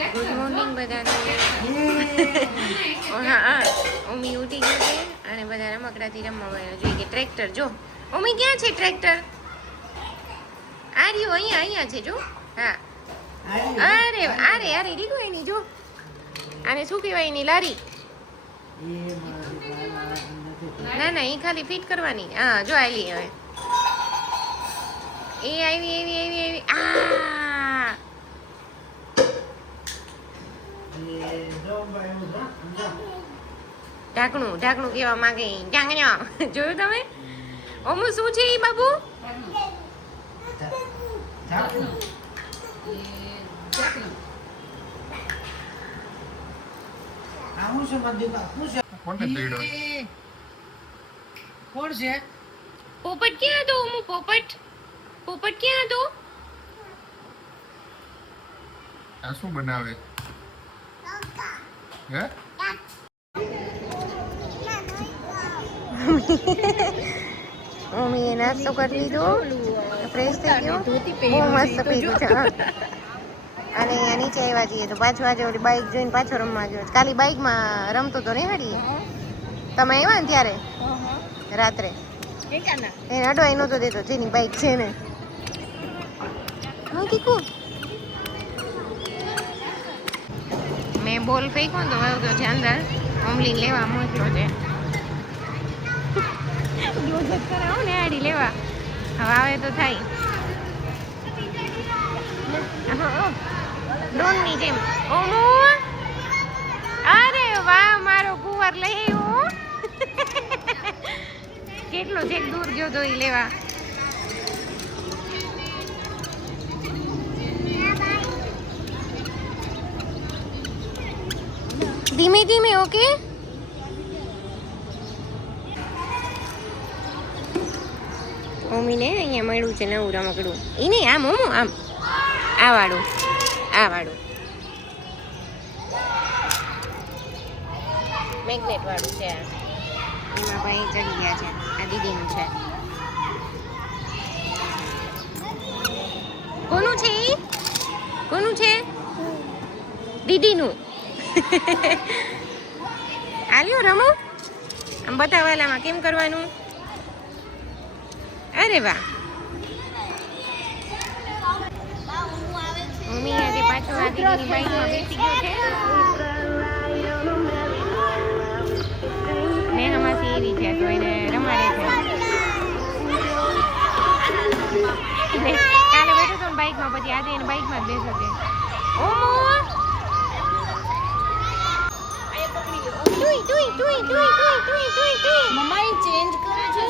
Good morning બધાને. હા ઉમી ઉઠી ગઈ છે અને બધા રમકડાથી રમવા વયો જોઈએ કે ટ્રેક્ટર જો. ઉમી ક્યાં છે ટ્રેક્ટર? આ રહ્યું અહીંયા છે જો. હા અરે અરે અરે દીકું એની જો. આને શું કહેવાય એની લારી? ના એ ખાલી ફિટ કરવાની. હા જો આલી હવે એ આવી આ ઢાંકણું કેવા માંગે જોયું તમે? ઓમુ શું છે ઈ બાબુ? પોપટ ક્યાં હતો? ઓમુ પોપટ ક્યાં હતો? આ શું બનાવે હે? મમ્મીએ નાસ્તો કરી લીધો, ફ્રેશ થઈ ગયો, બહુ મસ્ત પીધું છે. અને અહીંયા નીચે આવ્યા છીએ તો પાછું આજે ઓલી બાઇક જોઈને પાછો રમવા ગયો. કાલી બાઇકમાં રમતો તો નહીં હરી? તમે આવ્યા ને ત્યારે રાત્રે એને અડવાઈ નહોતો દેતો જેની બાઇક છે ને. હા કીકુ મેં બોલ ફેંક્યો તો આવ્યો તો છે અંદર. અમલીને લેવા મોકલ્યો છે. કરાવો ને આડી લેવા. હવે આવે તો થાય. ડોનની જેમ. ઓમો અરે વાહ મારો કુંવર લઈ આવ્યો. કેટલો છેક દૂર ગયો તો ઈ લેવા. ધીમે ધીમે ઓકે. મમ્મીને અહીંયા મળ્યું છે નવું રમકડું. એ નહીં આમ ઓમો આમ આ વાળું મેગ્નેટ વાળું છે. એમાં ભાઈ ચડી ગયા છે. આ દીદીનું છે. કોનું છે ઈ? કોનું છે? દીદીનું. આલ્યો રમો. આમ બતાવવાલામાં કેમ કરવાનું? અરે વાહ. મમ્મી આજે પાછો આ દીદીની બાઈકમાં બેસી ગયો છે. નેહામાંથી એવી છે તો એને રમાડે છે. કાલે બેઠો તો બાઈકમાં, પછી આજે એને બાઈકમાં જ બેસો છે. ઓમો મમ્માએ ચેન્જ કરે છે.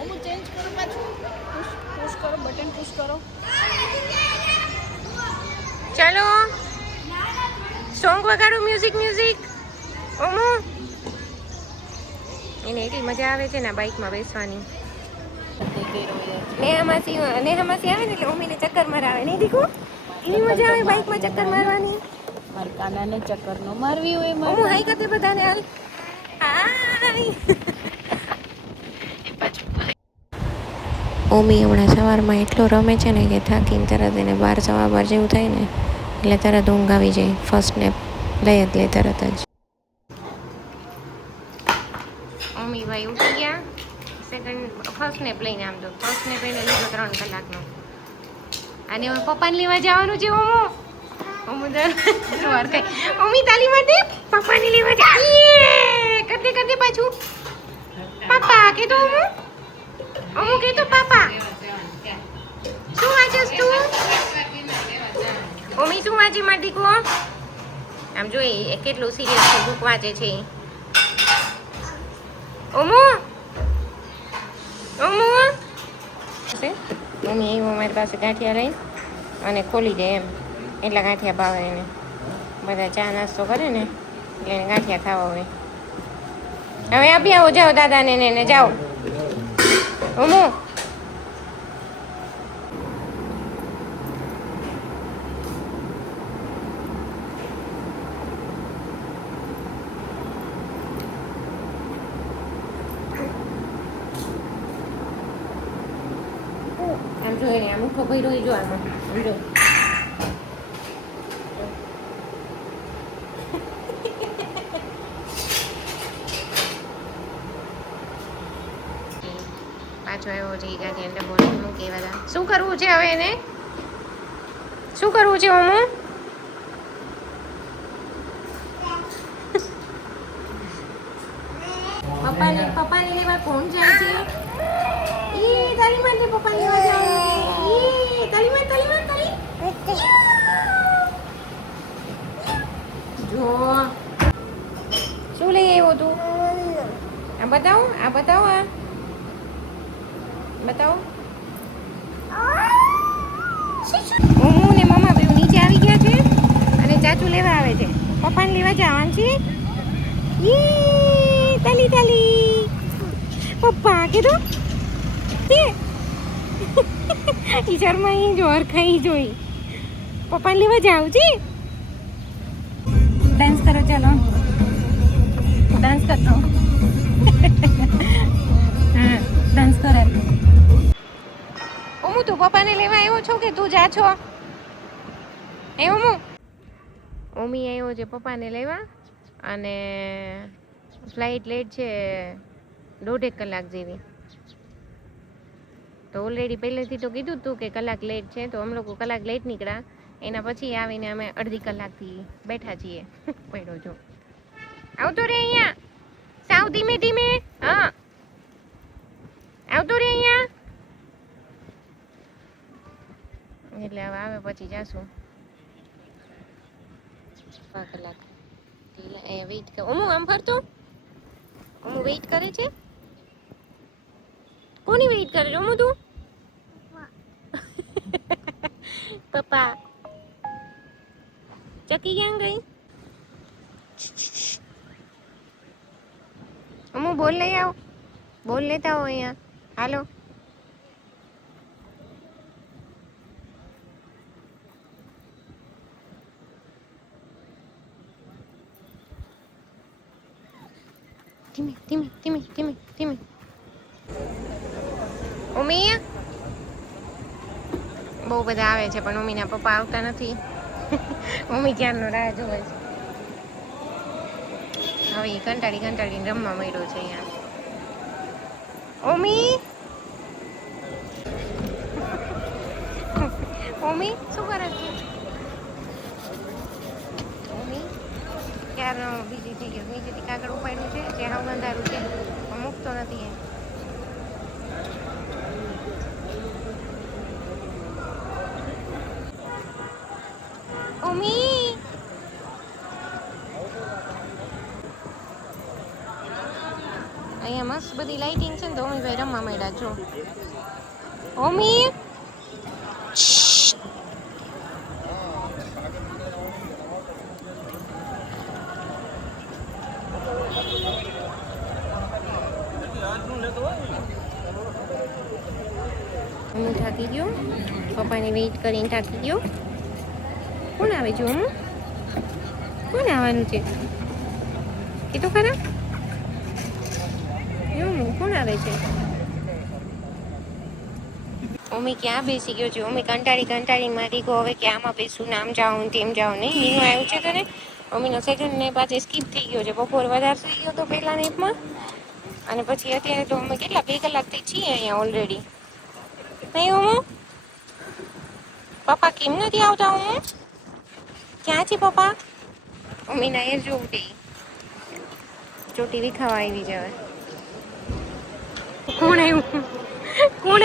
ઓમો ચેન્જ કરો પાછું. પુશ કરો, બટન પુશ કરો. ચલો સોંગ વગાડો. મ્યુઝિક. ઓમો એને એટલી મજા આવે છે ને બાઈકમાં બેસવાની. નેહામાસી આવે ને એટલે મમ્મીને ચક્કર મરાવે નહીં દીકુ? એની મજા આવે બાઈકમાં ચક્કર મારવાની. મારા કાનાને ચક્કર ન મારવી હોય. હું હાઈ કરતી બધાને હાલ. હાય. ઓમી હમણાં સવારમાં એટલો રમે છે ને કે થાકીને તરત એને 12 જેવું થાય ને એટલે તરત ઊંઘ આવી જાય. ફર્સ્ટ નેપ લઈ જ લે તરત જ. ઓમી ભાઈ ઉઠી ગયા. ફર્સ્ટ નેપ લઈને આમ તો ફર્સ્ટ નેપ એને લીધો 3 કલાકનો. અને હવે પપ્પાને લેવા જવાનું છે. ઓમો સવાર કઈ ઓમી તાલી માટે પપ્પાને લેવા જાય. કરતે પાછું પપ્પા કીધું ઓમો કીધું પાપા. શું વાંચસ તું? ઓમી શું વાંચે મારી દીકો? આમ જોઈ કેટલું સિરિયસ બુક વાંચે છે. ઓમો મમ્મી એવું અમારી પાસે ગાંઠિયા લઈ અને ખોલી દે એમ. એટલા ગાંઠિયા ભાવે એને. બધા ચા નાસ્તો કરે ને એટલે એને ગાંઠિયા ખાવા હોય. હવે આપી આવો જાઓ દાદાને ને જાઓ. ઓમો આમ જો એને આ મુખો ભર્યો એ જો આમાં જો પાછો આવ્યો છે ગાડી અંદર બોલી મૂકે બધા શું કરવું છે હવે એને શું કરવું છે ઓમો પપ્પાને લેવા કોણ જાય છે ઈ તારી માટે પપ્પા લેવા જવાનું છે ઈ તારી જો શું લઈ આવ્યો તું આ બતાવો બતાવો હું ને મમ્મા બેવ નીચે આવી ગયા છે અને ચાચુ લેવા આવે છે પપ્પાને લેવા જવાનું છે ઈ તલી પપ્પા કીધું ઈ શર્મા જો હરખાઈ જોઈ પપ્પાને લેવા જાવ છે ડાન્સ કરો ચાલો ડાન્સ કરતો હા ડાન્સ કરે ઓમુ તું પપ્પાને લેવા આવ્યો છો કે તું જા છો એવું ઓમી આવ્યો છે પપ્પાને લેવા અને ફ્લાઇટ લેટ છે 1.5 કલાક જેવી તો ઓલરેડી પહેલેથી તો કીધું તું કે કલાક લેટ છે તો અમે લોકો કલાક લેટ નીકળ્યા એના પછી આવીને અમે અડધી કલાકથી બેઠા છીએ પડ્યો જો આવતો રે અહીંયા સાવ ધીમે ધીમે હા આવતો રે અહીંયા એટલે હવે આવે પછી જાશું 2 કલાક વેઇટ કર ઓમો આમ ફરતો ઓમો વેઇટ કરે છે કોની વેઇટ કરે ઓમો તું પપ્પા ચકી ક્યાં ગઈ ઓમો બોલ લઈ આવો બોલ લેતા હો અહીંયા હાલો ધીમે ઉમી બહુ બધા આવે છે પણ ઉમીના પપ્પા આવતા નથી ઉમી ક્યારનો રાહ જોવે છે હવે એ કંટાળીને રમવા માંડ્યો છે અહીંયા ઓમી શું કરે છે ઓમી ક્યારનો બીજી થઈ ગયો નીચેથી કાગળ ઉપાડ્યું છે જે હાવ ગંધારું છે પણ મૂકતો નથી એ ઓમી અહીંયા મસ્ત બધી લાઇટિંગ છે ને તો ઓમી ભાઈ રમવા માંડ્યા જો ઓમી હું થાકી ગયો પપ્પાને વેઇટ કરીને થાકી ગયો કોણ આવે છે હું કોણ આવવાનું છે એ તો ખરા એવું કોણ આવે છે મમ્મી ક્યાં બેસી ગયો છે મમ્મી કંટાળી મારી ગયો હવે ક્યાંમાં બેસું નામ જાઉં તેમ જાઉં નહીં એનું આવ્યું છે તને મમ્મીનો સેકન્ડ ને પાછળ સ્કીપ થઈ ગયો છે બપોર વધારે થઈ ગયો તો પહેલા નેપમાં અને પછી અત્યારે તો અમે કેટલા 2 કલાકથી છીએ અહીંયા ઓલરેડી નહીં હું પપ્પા કેમ નથી આવતા હું ક્યાં છે પપ્પા મમ્મીના એ જોવું તે જો ટીવી ખાવા આવી જવાય કોણ આવ્યું કોણ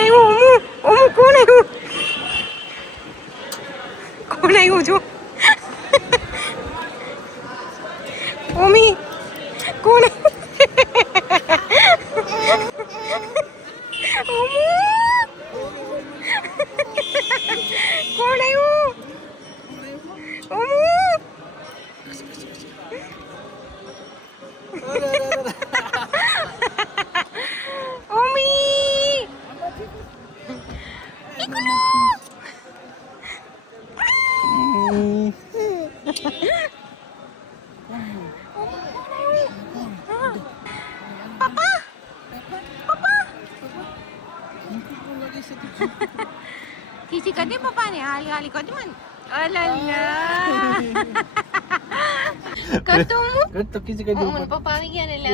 આવ્યું જો મમ્મી કોણ કોણ આવ્યું ખીસી કરી દે પપ્પાને હાલી હાલી કરી દે મને અલલ્લા કરતો હું તો કીધી કઈ દઉં પપ્પા આવી ગયા ને એટલે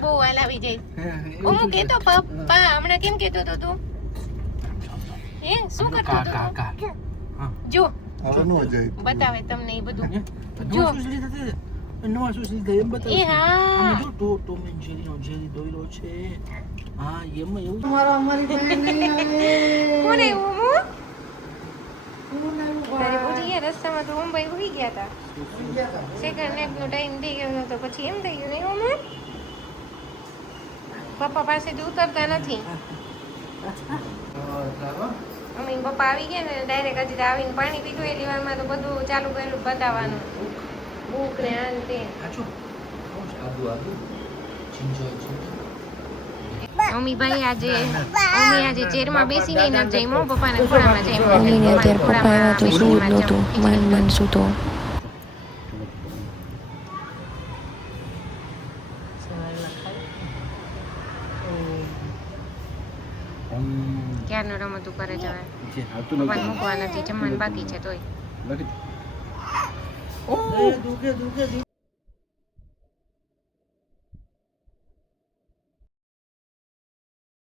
બહુ હાલ આવી જાય હું કેતો પપ્પા હમણાં કેમ કેતો તો તું શું કરતો હતો તું? જો આનો જાય બતાવે તમને એ બધું જો નવા શૂઝ લીધા એમ બતાવ એ હા જો ટોમ એન્ડ જેરીનો જેરી દોયરો છે હા એમાં એવું તમારો અમારી પાસે નહીં આવે કોને એવું તારે પૂછી ગયા રસ્તામાં તો મુંબઈ ઉઈ ગયા હતા સેકન્ડ નેપ નો ટાઈમ થઈ ગયો તો પછી એમ થઈ ગયું નહીં હું પપ્પા પાસેથી ઉતરતા નથી અમે પપ્પા આવી ગયા ને ડાયરેક્ટ હજી આવીને પાણી પીધું એટલી વારમાં તો બધું ચાલુ કરેલું બતાવવાનું ભૂખ ને આ ને તે આજો આદુ આદુ ચિંજો ચિંજો અમીભાઈ આજે ચેરમાં બેસીને નથી જમ્યો પપ્પાના ખોળામાં જમ્યો મમ્મીને અત્યારે પપ્પા આવ્યા તો સૂવું જ નહોતું માન સૂતો ક્યારનું રમતું કરે છે હવે જે હાતું પપ્પાને મૂકવા નથી જમવાનું બાકી છે તોય લગી ઓ દુખે દુખે